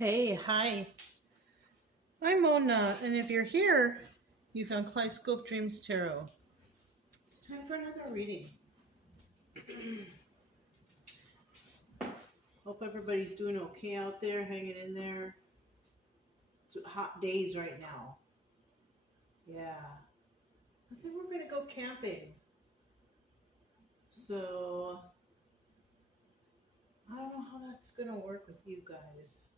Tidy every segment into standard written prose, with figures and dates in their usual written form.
Hey, hi. I'm Mona, and if you're here, you found Kaleidoscope Dreams Tarot. It's time for another reading. Hope everybody's doing okay out there, hanging in there. It's hot days right now. Yeah. I think we're going to go camping. So, I don't know how that's going to work with you guys.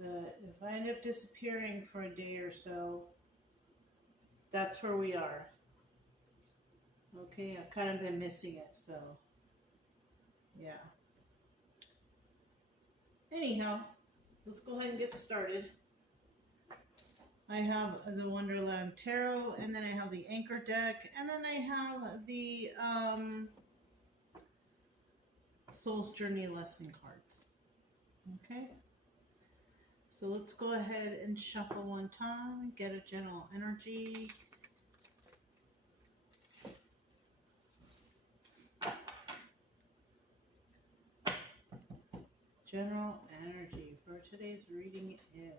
But if I end up disappearing for a day or so, that's where we are. Okay, I've kind of been missing it, so yeah. Anyhow, let's go ahead and get started. I have the Wonderland Tarot, and then I have the Anchor deck, and then I have the Soul's Journey Lesson cards. Okay? So let's go ahead and shuffle one time, get a general energy. General energy for today's reading is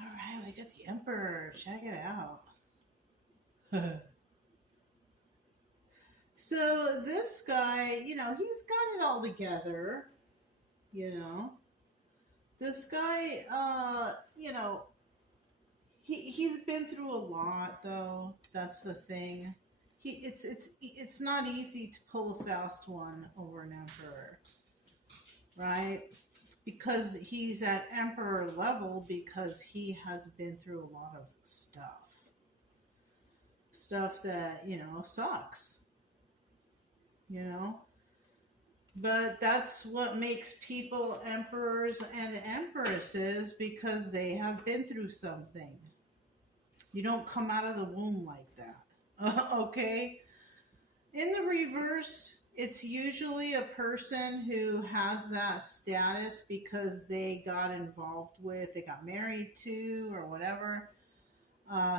all right, we got the Emperor. Check it out. So this guy, he's got it all together, This guy, he's been through a lot though. That's the thing. It's not easy to pull a fast one over an emperor, right? Because he's at emperor level, because he has been through a lot of stuff that sucks, but that's what makes people emperors and empresses, because they have been through something. You don't come out of the womb like that. Okay? In the reverse, it's usually a person who has that status because they got involved with, they got married to, or whatever,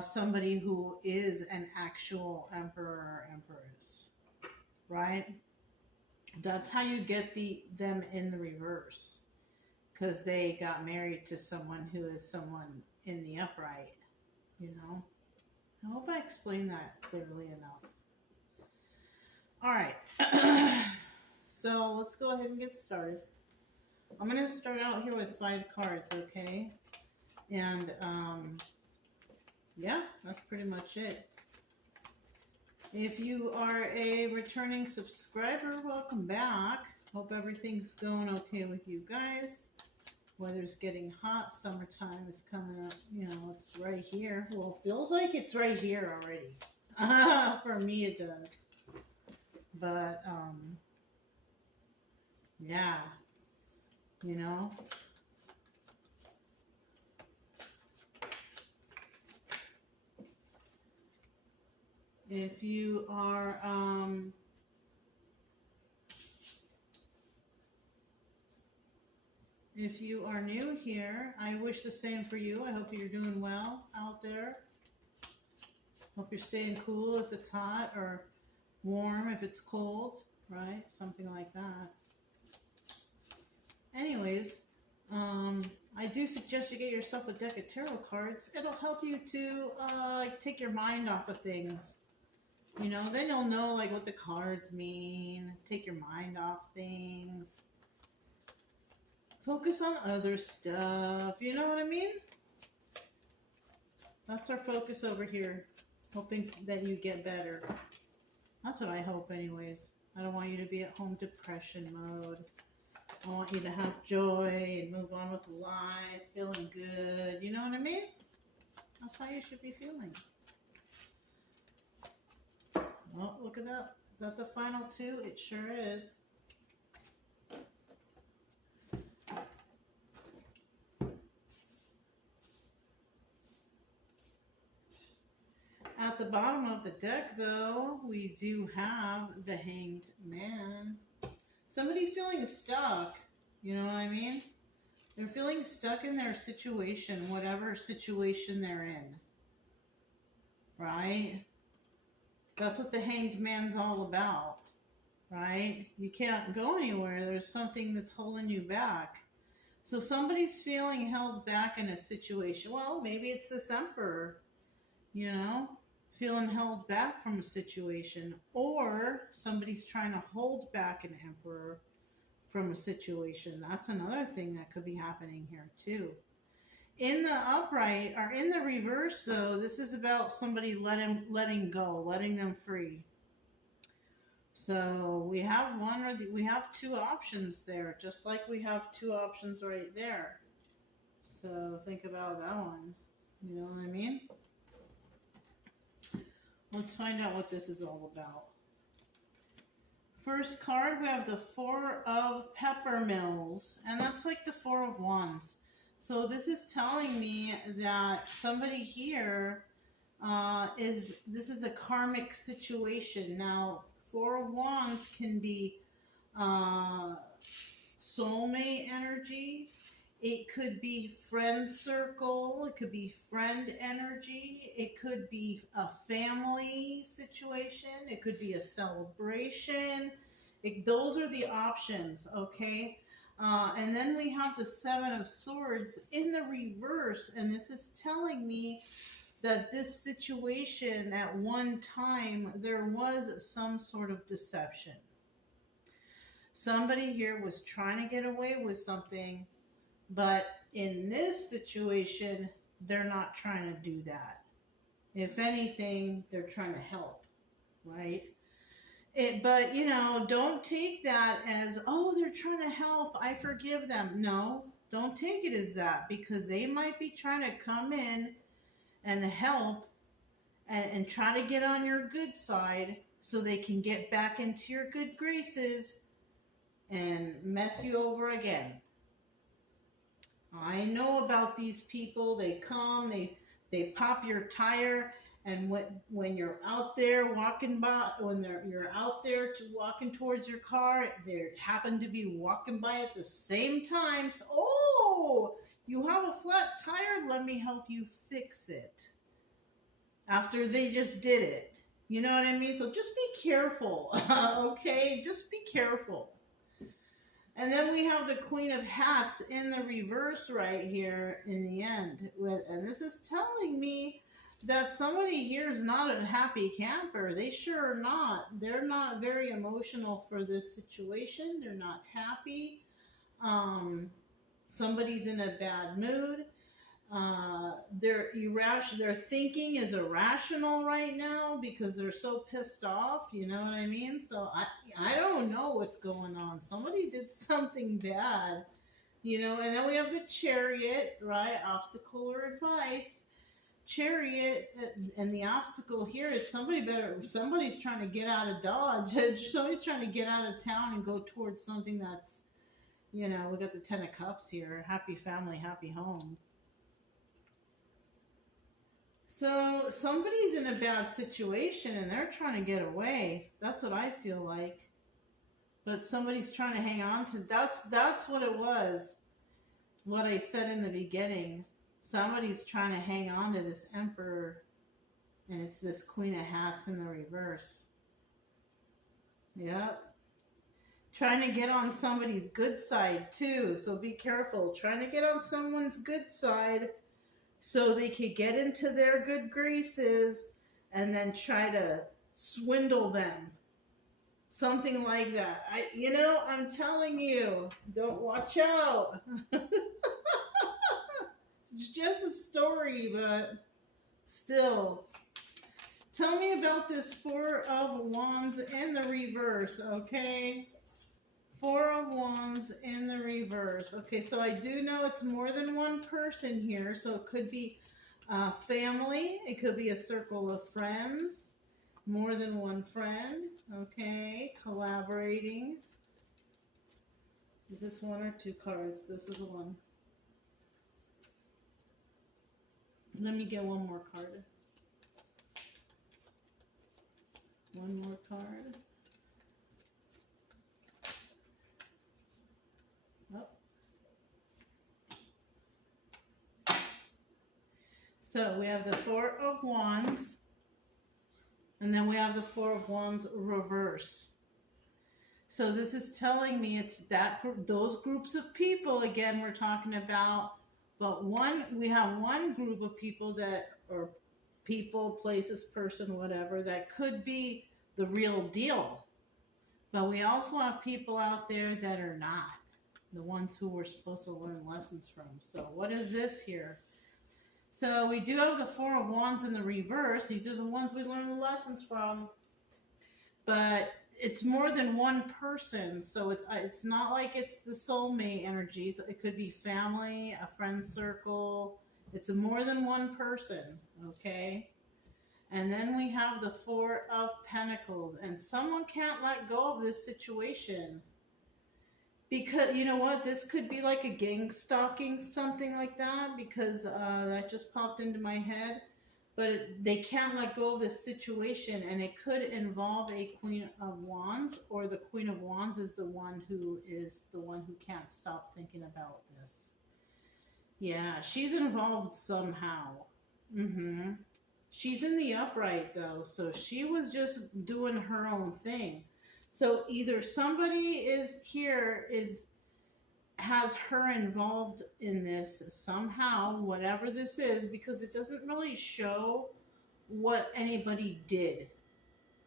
somebody who is an actual emperor or empress, right? That's how you get them in the reverse, because they got married to someone who is someone in the upright, I hope I explained that clearly enough. All right. So let's go ahead and get started. I'm going to start out here with 5 cards, okay? And, yeah, that's pretty much it. If you are a returning subscriber, welcome back. Hope everything's going okay with you guys. Weather's getting hot. Summertime is coming up. It's right here. Well, it feels like it's right here already. For me, it does. But, yeah, if you are, if you are new here, I wish the same for you. I hope you're doing well out there. Hope you're staying cool if it's hot, or warm if it's cold, right? Something like that. Anyways, I do suggest you get yourself a deck of tarot cards. It'll help you to take your mind off of things. Then you'll know what the cards mean. Take your mind off things. Focus on other stuff. You know what I mean? That's our focus over here. Hoping that you get better. That's what I hope anyways. I don't want you to be at home depression mode. I want you to have joy and move on with life, feeling good. You know what I mean? That's how you should be feeling. Well, look at that. Is that the final 2? It sure is. At the bottom of the deck, though, we do have the Hanged Man. Somebody's feeling stuck. You know what I mean? They're feeling stuck in their situation, whatever situation they're in. Right? That's what the Hanged Man's all about, right? You can't go anywhere. There's something that's holding you back. So somebody's feeling held back in a situation. Well, maybe it's this emperor, you know, feeling held back from a situation. Or somebody's trying to hold back an emperor from a situation. That's another thing that could be happening here, too. In the upright, or in the reverse, though, this is about somebody letting go, letting them free. So we have we have two options there, just like we have two options right there. So think about that one. You know what I mean? Let's find out what this is all about. First card, we have the Four of Peppermills, and that's like the Four of Wands. So this is telling me that somebody here this is a karmic situation. Now, Four of Wands can be soulmate energy. It could be friend circle. It could be friend energy. It could be a family situation. It could be a celebration. Those are the options, okay? And then we have the Seven of Swords in the reverse, and this is telling me that this situation at one time there was some sort of deception. Somebody here was trying to get away with something, but in this situation they're not trying to do that. If anything, they're trying to help, right? But, you know, don't take that as, oh, they're trying to help, I forgive them. No, don't take it as that, because they might be trying to come in and help and try to get on your good side so they can get back into your good graces and mess you over again. I know about these people. They come, they pop your tire. And when you're out there walking by, you're out there walking towards your car, they happen to be walking by at the same time. So, oh, you have a flat tire? Let me help you fix it. After they just did it. You know what I mean? So just be careful, okay? Just be careful. And then we have the Queen of Hats in the reverse right here in the end. And this is telling me that somebody here is not a happy camper. They sure are not. They're not very emotional for this situation. They're not happy. Somebody's in a bad mood. Their thinking is irrational right now because they're so pissed off. You know what I mean? So I don't know what's going on. Somebody did something bad, you know. And then we have the Chariot, right? Obstacle or advice. Chariot, and the obstacle here is somebody's trying to get out of Dodge. Somebody's trying to get out of town and go towards something that's, you know, we got the Ten of Cups here. Happy family, happy home. So somebody's in a bad situation and they're trying to get away. That's what I feel like. But somebody's trying to hang on to, that's what it was. What I said in the beginning. Somebody's trying to hang on to this Emperor, and it's this Queen of Hats in the reverse. Yep. Trying to get on somebody's good side too, so be careful. Trying to get on someone's good side so they could get into their good graces and then try to swindle them. Something like that. I'm telling you, don't watch out. It's just a story, but still. Tell me about this Four of Wands in the reverse, okay? Four of Wands in the reverse. Okay, so I do know it's more than one person here, so it could be family. It could be a circle of friends. More than one friend, okay? Collaborating. Is this one or two cards? This is one. Let me get one more card. One more card. Oh. So we have the Four of Wands. And then we have the Four of Wands reverse. So this is telling me it's that group, those groups of people again we're talking about. But we have one group of people that, or people, places, person, whatever, that could be the real deal. But we also have people out there that are not, the ones who we're supposed to learn lessons from. So what is this here? So we do have the Four of Wands in the reverse. These are the ones we learn the lessons from. But it's more than one person. So it's not like it's the soulmate energy. So it could be family, a friend circle. It's more than one person, okay? And then we have the Four of Pentacles. And someone can't let go of this situation. Because, you know what, this could be like a gang stalking, something like that, because that just popped into my head. But they can't let go of this situation, and it could involve a Queen of Wands, or the Queen of Wands is the one who can't stop thinking about this. Yeah, she's involved somehow. She's in the upright, though, so she was just doing her own thing. So either somebody has her involved in this somehow, whatever this is, because it doesn't really show what anybody did,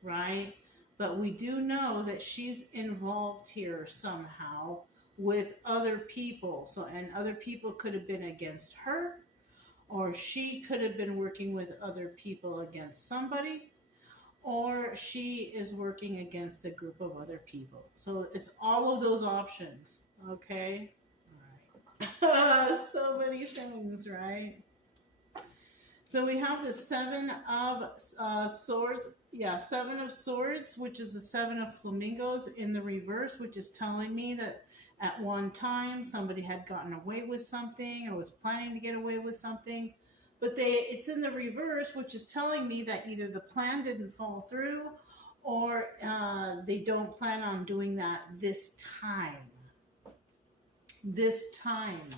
right? But we do know that she's involved here somehow with other people. So, and other people could have been against her, or she could have been working with other people against somebody, or she is working against a group of other people. So it's all of those options, okay? All right. So many things, right? So we have the Seven of Swords. Yeah, Seven of Swords, which is the Seven of Flamingos in the reverse, which is telling me that at one time somebody had gotten away with something or was planning to get away with something. But it's in the reverse, which is telling me that either the plan didn't fall through, or they don't plan on doing that this time. This time,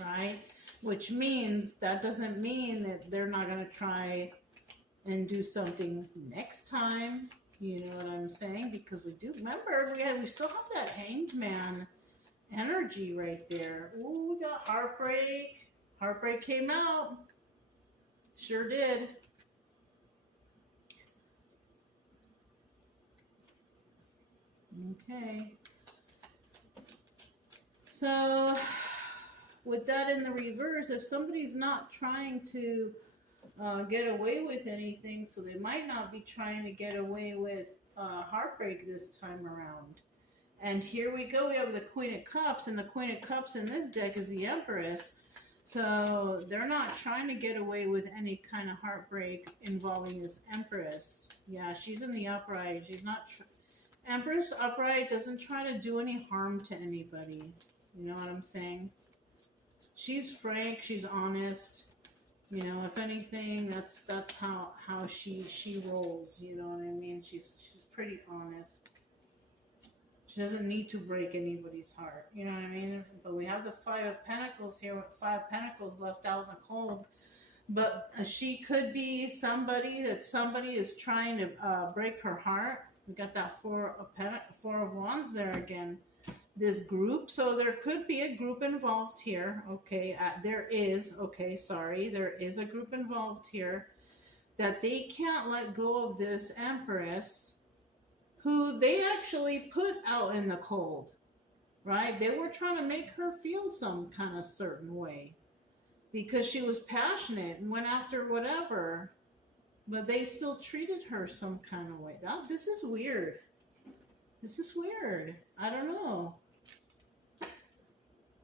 right? Which means, that doesn't mean that they're not going to try and do something next time. You know what I'm saying? Because we do, remember, we still have that Hanged Man energy right there. Ooh, we got Heartbreak. Heartbreak came out. Sure did. Okay. So, with that in the reverse, if somebody's not trying to get away with anything, so they might not be trying to get away with heartbreak this time around. And here we go, we have the Queen of Cups, and the Queen of Cups in this deck is the Empress. So they're not trying to get away with any kind of heartbreak involving this Empress. Yeah, she's in the upright. She's not... Empress upright doesn't try to do any harm to anybody. You know what I'm saying? She's frank. She's honest. You know, if anything, that's how she rolls. You know what I mean? She's pretty honest. She doesn't need to break anybody's heart. You know what I mean? But we have the Five of Pentacles here with Five Pentacles left out in the cold. But she could be somebody is trying to break her heart. We got that Four of Wands there again. This group. So there could be a group involved here. Okay. There is a group involved here that they can't let go of this Empress, who they actually put out in the cold, right? They were trying to make her feel some kind of certain way because she was passionate and went after whatever, but they still treated her some kind of way. This is weird. This is weird. I don't know.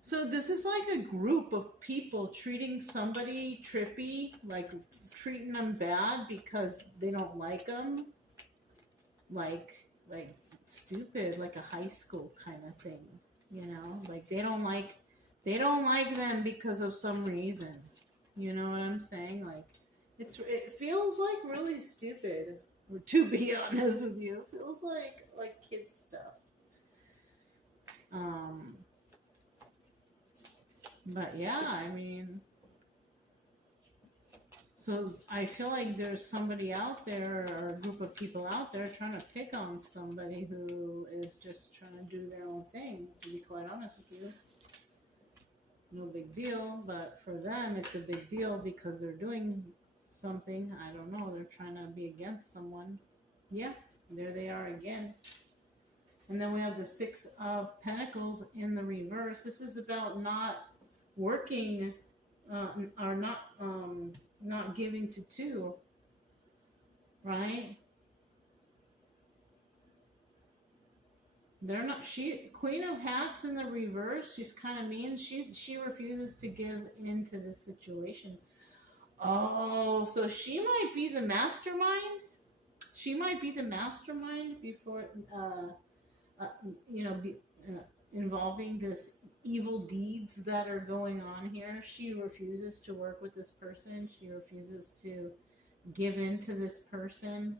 So this is like a group of people treating somebody trippy, like treating them bad because they don't like them. Like stupid, like a high school kind of thing, you know, like they don't like them because of some reason, you know what I'm saying? Like it feels like really stupid, to be honest with you. It feels like kid stuff. But yeah, I mean, So I feel like there's somebody out there or a group of people out there trying to pick on somebody who is just trying to do their own thing, to be quite honest with you. No big deal, but for them it's a big deal because they're doing something. I don't know, they're trying to be against someone. Yeah, there they are again. And then we have the Six of Pentacles in the reverse. This is about not working or not giving to two, right? They're not. Queen of Hats in the reverse. She's kind of mean. She refuses to give into this situation. Oh, so she might be the mastermind. She might be the mastermind before, you know, involving this evil deeds that are going on here. She refuses to work with this person. She refuses to give in to this person.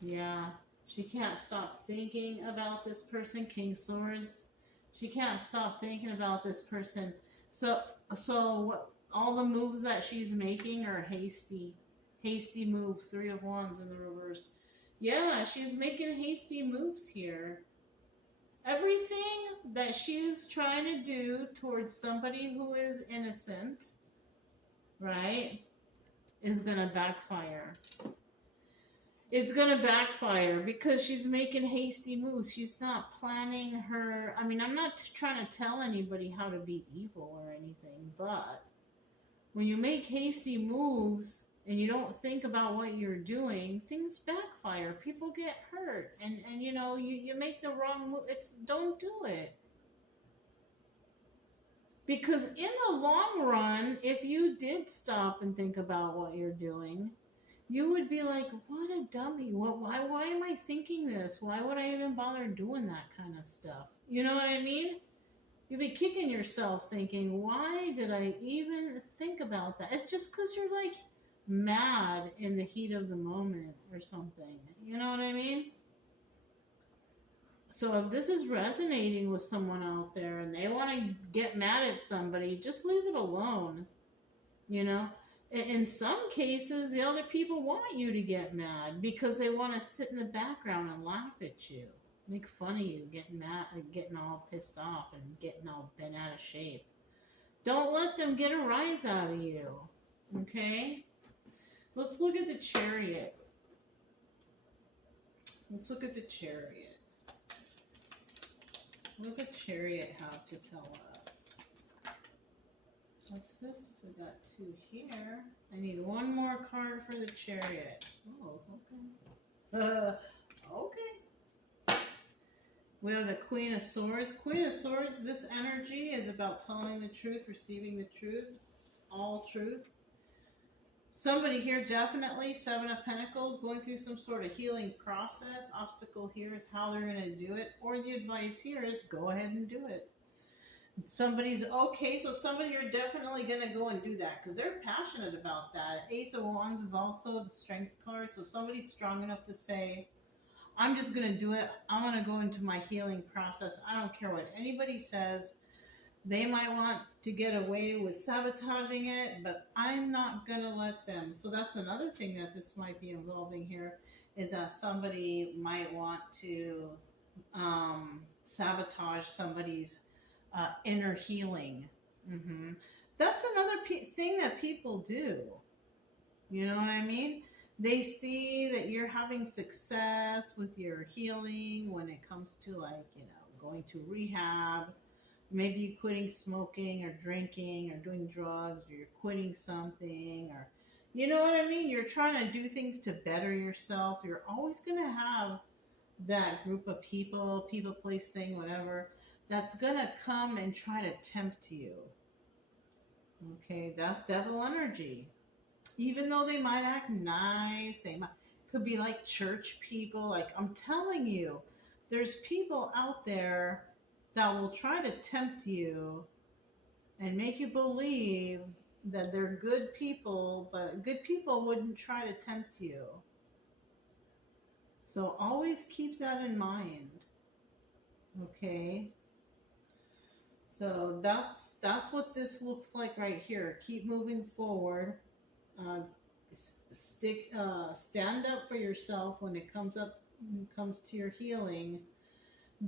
Yeah. She can't stop thinking about this person, King Swords. She can't stop thinking about this person. So all the moves that she's making are hasty moves. Three of Wands in the reverse. Yeah, she's making hasty moves here. Everything that she's trying to do towards somebody who is innocent, right, is gonna backfire. It's going to backfire because she's making hasty moves. She's not planning her... I mean, I'm not trying to tell anybody how to be evil or anything, but when you make hasty moves and you don't think about what you're doing, things backfire. People get hurt. And you know, you make the wrong move. Don't do it. Because in the long run, if you did stop and think about what you're doing... you would be like, what a dummy. Why am I thinking this? Why would I even bother doing that kind of stuff? You know what I mean? You'd be kicking yourself thinking, why did I even think about that? It's just because you're like mad in the heat of the moment or something. You know what I mean? So if this is resonating with someone out there and they want to get mad at somebody, just leave it alone. You know? In some cases, the other people want you to get mad because they want to sit in the background and laugh at you, make fun of you, getting mad, getting all pissed off and getting all bent out of shape. Don't let them get a rise out of you, okay? Let's look at the Chariot. Let's look at the Chariot. What does the Chariot have to tell us? What's this? We got two here. I need one more card for the Chariot. Oh, okay. Okay. We have the Queen of Swords. Queen of Swords, this energy is about telling the truth, receiving the truth. It's all truth. Somebody here definitely, Seven of Pentacles, going through some sort of healing process. Obstacle here is how they're going to do it. Or the advice here is go ahead and do it. Somebody's okay, so somebody are definitely going to go and do that because they're passionate about that. Ace of Wands is also the Strength card, so somebody's strong enough to say, I'm just going to do it. I'm going to go into my healing process. I don't care what anybody says. They might want to get away with sabotaging it, but I'm not going to let them. So that's another thing that this might be involving here, is that somebody might want to sabotage somebody's inner healing. That's another thing that people do. You know what I mean? They see that you're having success with your healing when it comes to, like, you know, going to rehab, maybe you quitting smoking or drinking or doing drugs, or you're quitting something, or, you know what I mean? You're trying to do things to better yourself. You're always going to have that group of people, place thing, whatever, that's going to come and try to tempt you. Okay, that's devil energy. Even though they might act nice, they might, could be like church people. Like, I'm telling you, there's people out there that will try to tempt you and make you believe that they're good people, but good people wouldn't try to tempt you. So always keep that in mind. Okay? So that's what this looks like right here. Keep moving forward. uh, stand up for yourself when it comes to your healing.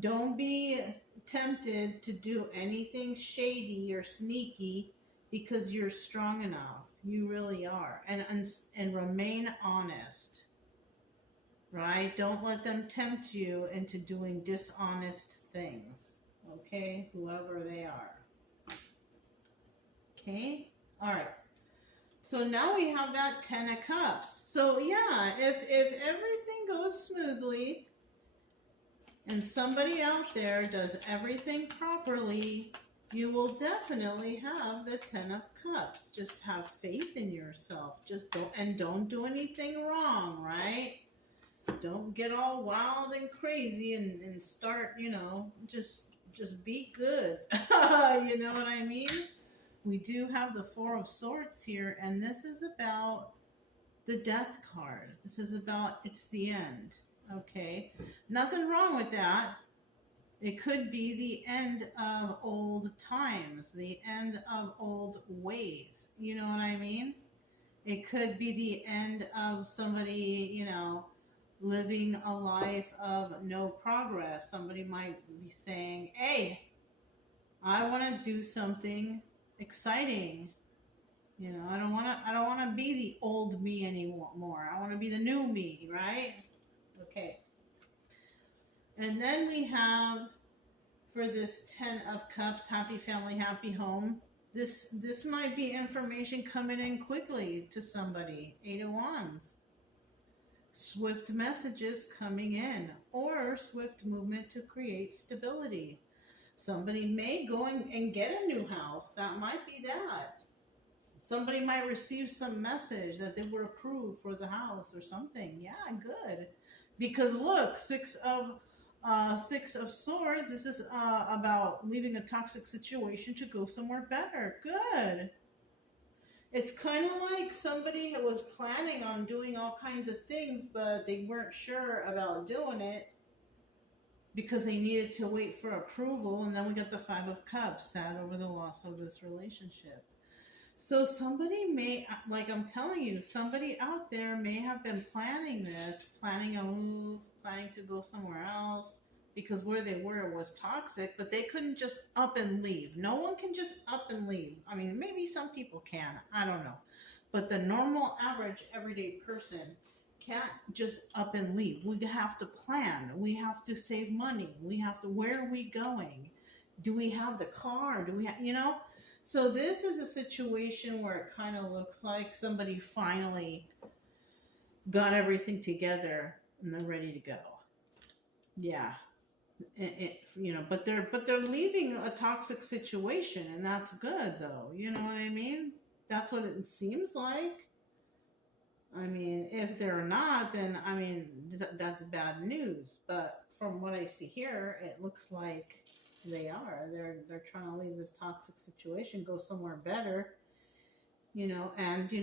Don't be tempted to do anything shady or sneaky because you're strong enough. You really are. And remain honest, right? Don't let them tempt you into doing dishonest things, okay? Whoever they are. Okay? All right. So now we have that 10 of cups. So yeah, if everything goes smoothly and somebody out there does everything properly, you will definitely have the 10 of cups. Just have faith in yourself. Just don't do anything wrong, right? Don't get all wild and crazy and start, just be good. You know what I mean? We do have the Four of Swords here, and this is about the Death card. This is about it's the end, okay? Nothing wrong with that. It could be the end of old times, the end of old ways. You know what I mean? It could be the end of somebody, living a life of no progress. Somebody might be saying, hey, I want to do something exciting. I don't want to be the old me anymore. I want to be the new me, right? Okay. And then we have, for this 10 of cups, happy family, happy home. This might be information coming in quickly to somebody. 8 of wands. Swift messages coming in, or swift movement to create stability. Somebody may go and get a new house. That might be that. Somebody might receive some message that they were approved for the house or something. Yeah, good. Because look, six of swords. This is about leaving a toxic situation to go somewhere better. Good. It's kind of like somebody was planning on doing all kinds of things, but they weren't sure about doing it because they needed to wait for approval. And then we got the 5 of cups, sad over the loss of this relationship. So somebody may, like I'm telling you, somebody out there may have been planning this, planning a move, planning to go somewhere else, because where they were was toxic, but they couldn't just up and leave. No one can just up and leave. I mean, maybe some people can. I don't know. But the normal, average, everyday person can't just up and leave. We have to plan. We have to save money. We have to, where are we going? Do we have the car? Do we have, So this is a situation where it kind of looks like somebody finally got everything together and they're ready to go. Yeah. But they're leaving a toxic situation, and that's good, though. You know what I mean? That's what it seems like. I mean, if they're not, then that's bad news. But from what I see here, it looks like they are. They're trying to leave this toxic situation, go somewhere better. And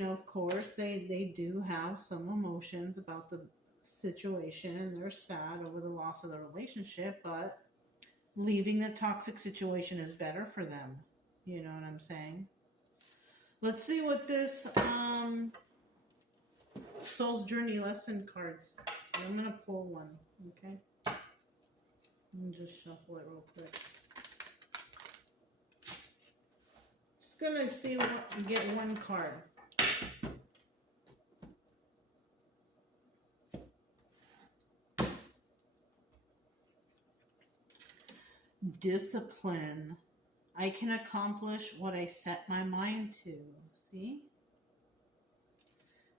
of course, they do have some emotions about the situation, and they're sad over the loss of the relationship, but leaving the toxic situation is better for them. You know what I'm saying? Let's see what this Soul's Journey lesson cards. I'm gonna pull one, okay? Let me just shuffle it real quick. Just gonna see what get one card. Discipline. I can accomplish what I set my mind to. See?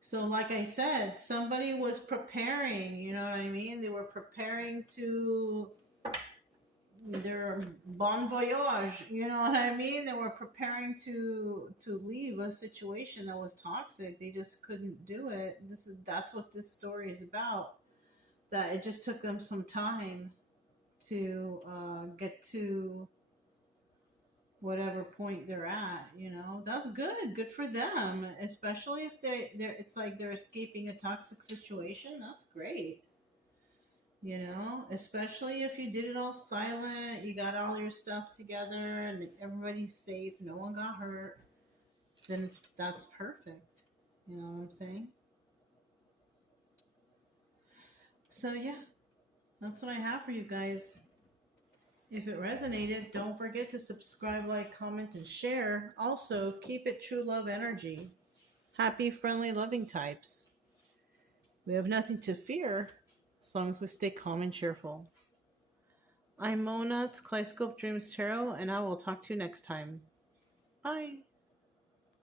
So like I said, somebody was preparing, you know what I mean? They were preparing to their bon voyage, you know what I mean? They were preparing to leave a situation that was toxic. They just couldn't do it. That's what this story is about. That it just took them some time to get to whatever point they're at. That's good for them, especially if they're it's like they're escaping a toxic situation. That's great, especially if you did it all silent, you got all your stuff together and everybody's safe, no one got hurt, then that's perfect. You know what I'm saying? So, yeah, that's what I have for you guys. If it resonated, don't forget to subscribe, like, comment, and share. Also, keep it true love energy. Happy, friendly, loving types. We have nothing to fear as long as we stay calm and cheerful. I'm Mona, it's Kaleidoscope Dreams Tarot, and I will talk to you next time. Bye.